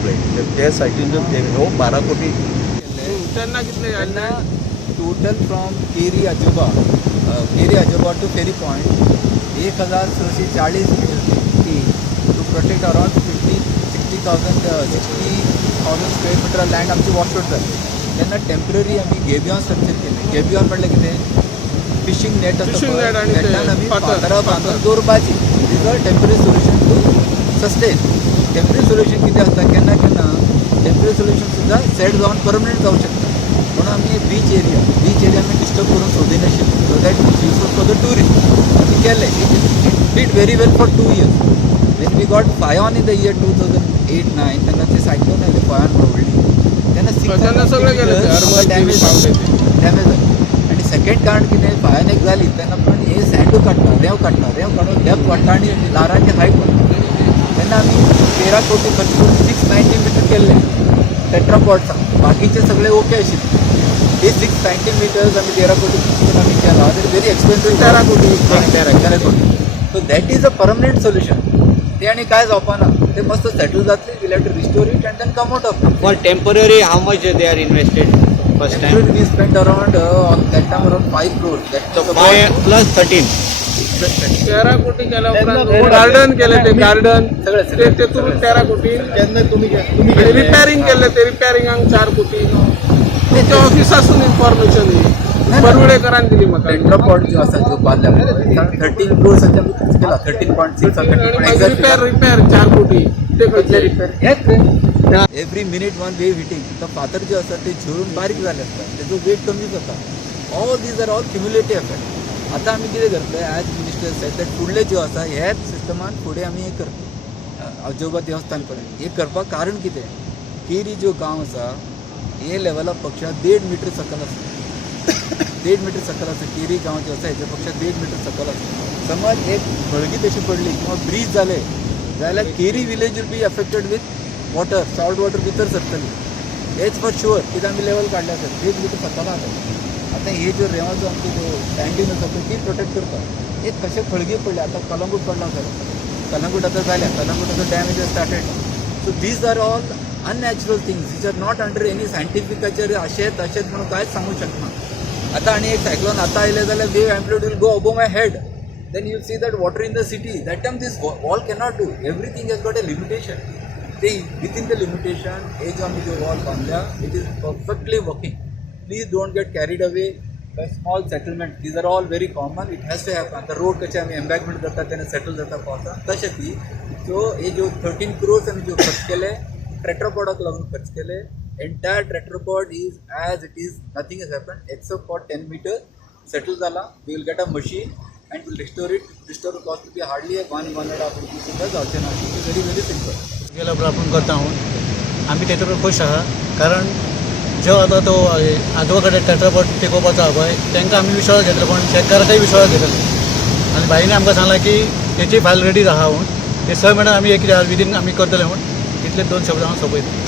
Flood त्या सायटीन जर हो 12 कोटी त्यांना कितले त्यांना टोटल फ्रॉम केरी अजोबा to ferry point 1640 to protect around 60,000 square metre land आमची वॉश आउट जाली. तेन्ना टेम्पररी आमी गेबियॉन स्ट्रक्चर केले. गेबियॉन म्हणल्यार कितें फिशींग नेट आसता पळय, नेटान आमी फातरां बांदून दवरपाची. Is a temporary solution to sustain. Temporary solution कितें आसता केन्ना केन्ना टेम्पररी सोल्युशन सुद्दां सेट जावन परमनंट जावं शकता. म्हणून आमी बीच एरिया आमी डिस्टर्ब करून सोदिनाशिल्ले so that useful for the tourist आमी केलें. It did very well for 2 years. When we got Phyan in the year 2008-9 तेन्ना ते सायक्लोन आयले गोंयांत व्हडली. तेन्ना सगळें गेलें डॅमेज जालें. आनी सेकेंड कारण कितें फायन एक जाली तेन्ना पण हे सँडू काडटा, रेंव काडून डेप्थ वाडटा आनी लारांची हायट वाडटा. तेन्ना आमी 13 कोटी खर्च करून 690 मीटर केल्ले टेट्रापॉड्स. बाकीचे सगळे ओके आशिल्ले. हे 690 मीटर्स आमी 13 कोटी करून आमी केला. That very expensive. 13 कोटी. So that is a permanent solution. ते आनी काय जावपाना. ते मस्त सेटल जातले. Will have to restore it and then come out of it. For temporary, how much they are invested first time? We spent around on that time around 5 crores. That's So about 5 plus 13. 13 कोटी केल्या उपरांत garden केले. ते garden सगळे ते तुम्ही 13 कोटी आणि रिपेअरिंग केले. ते रिपेअरिंगाक 4 कोटी. तुमच्या ऑफिसासून इन्फॉर्मेशन परवडेकरान दिली म्हाका. टेट्रापॉड जो आसा जो बांदला 13 crores आमी खर्च केला. 13.6 or 13.6 रिपेअर 4 कोटी ते खर्च repair. Every minute one wave hitting. तो फातर जो आसा ते झुरून बारीक जाले आसता. तेजो वेट कमी जाता. All these are all cumulative effect. आतां आमी कितें करतले ॲज मिनिस्टर सेड दॅट फुडले जो आसा ह्याच सिस्टमान फुडें आमी हे करता अजोबा देवस्थान पर्यंत. हे करपाक कारण कितें केरी जो गांव आसा हे लेवला पेक्षा 1.5 मीटर सकल आसा. 1.5 मीटर सकल आसा. केरी गांव जो आसा हेच्या पेक्षा 1.5 मीटर सकल आसा. समज एक खळगी तशी पडली किंवा ब्रीज जाले जाल्यार Keri village will be affected with water. Salt water भितर सरतली. हेच फॉर शुअर कित्याक आमी लेवल काडले आसा. 1.5 मीटर सकल आसा. आतां हे जो रेंवाचो आमचो जो स्टँडींग आसा पळय ती प्रोटेक्ट करता. हे कशें खळगी पडले. आतां कलंगूट पडला सर. कलंगूट आतां जाल्या. कलंगूटाचो damage is started. So these are all unnatural things which are not under any सायंटिफिकाचेर अशेंच म्हणून कांयच सांगू शकना. आतां आनी एक सायक्लोन आतां आयलें जाल्यार wave amplitude will go above my head. Then you see that water in the city. That time this wall cannot do. Everything has got a limitation. ते विथीन द लिमिटेशन हे जो आमी जो वॉल बांदल्या it is perfectly working. Please don't get carried away by small settlement. These are all very common. It has to happen. आतां road कशें आमी एम्बॅकमेंट करता तेन्ना सेटल जाता पावसान तशें ती. सो हे जो 13 crores आमी जो खर्च केले टेट्रापॉडाक लागून खर्च केले. Entire tetrapod is as it is. Nothing is happen except for 10 meters. Settle जाला. We will get a machine and will restore it. Restore cost be hardly 1.5 rupees सुद्धा जावचें ना. It is very simple. गेल्या आपण करता आहोत. आम्ही त्याच्यावर खुश आहात कारण जो आता तो आजोबा कडेन टेट्रापॉड टेकोवपाचो आहा पळय तांकां आमी विश्वास घेतलो पण शेतकारांचोय विश्वास घेतलो. आनी बाईंनी आमकां सांगलां की तेची फायल रेडी आहा म्हणून. ते 6 म्हयन्यान आमी एक विदीन आमी करतले म्हणून. इतले 2 शब्द हांव सोंपयता.